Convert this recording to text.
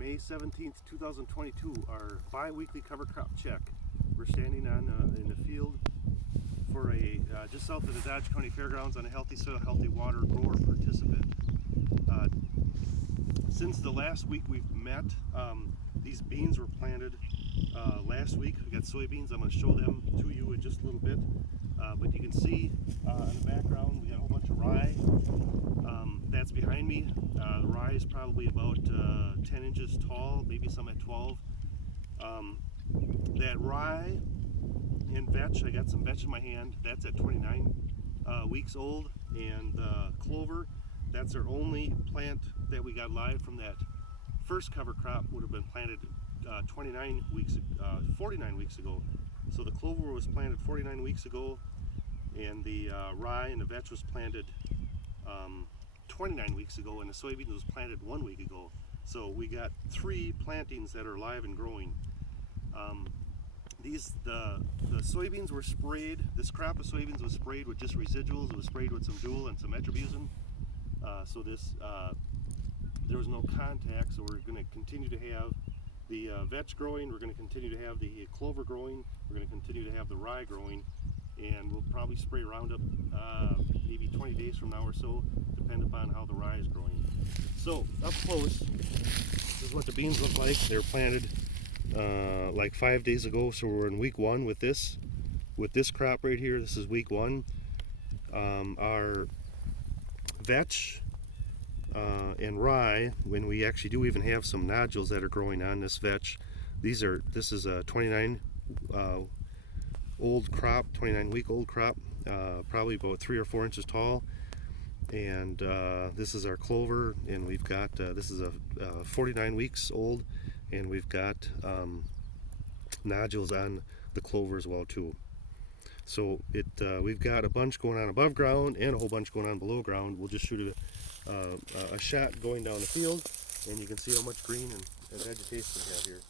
May 17th, 2022, our bi-weekly cover crop check. We're standing on in the field for a just south of the Dodge County Fairgrounds on a Healthy Soil, Healthy Water grower participant. Since the last week we've met, these beans were planted last week. We got soybeans. I'm going to show them to you in just a little bit. But you can see in the background we got a whole bunch of rye. That's behind me. The rye is probably about 10 inches tall, maybe some at 12. That rye and vetch, I got some vetch in my hand, that's at 29 weeks old. And clover, that's our only plant that we got live from that first cover crop, would have been planted 49 weeks ago. So the clover was planted 49 weeks ago, and the rye and the vetch was planted 29 weeks ago, and the soybeans was planted 1 week ago. So we got 3 plantings that are live and growing. The soybeans were sprayed. This crop of soybeans was sprayed with just residuals. It was sprayed with some dual and some metribuzin. So there was no contact. So we're going to continue to have the vetch growing. We're going to continue to have the clover growing. We're going to continue to have the rye growing, and we'll probably spray Roundup maybe 20 days from now or so, depending upon how the rye is growing. So up close, this is what the beans look like. They were planted like 5 days ago, so we're in week 1 with this crop right here. This is week 1. Our vetch and rye, when we actually do even have some nodules that are growing on this vetch. This is a 29 old crop, 29 week old crop, probably about 3 or 4 inches tall. And this is our clover, and we've got this is a 49 weeks old, and we've got nodules on the clover as well too. So we've got a bunch going on above ground and a whole bunch going on below ground. We'll just shoot a shot going down the field, and you can see how much green and vegetation we have here.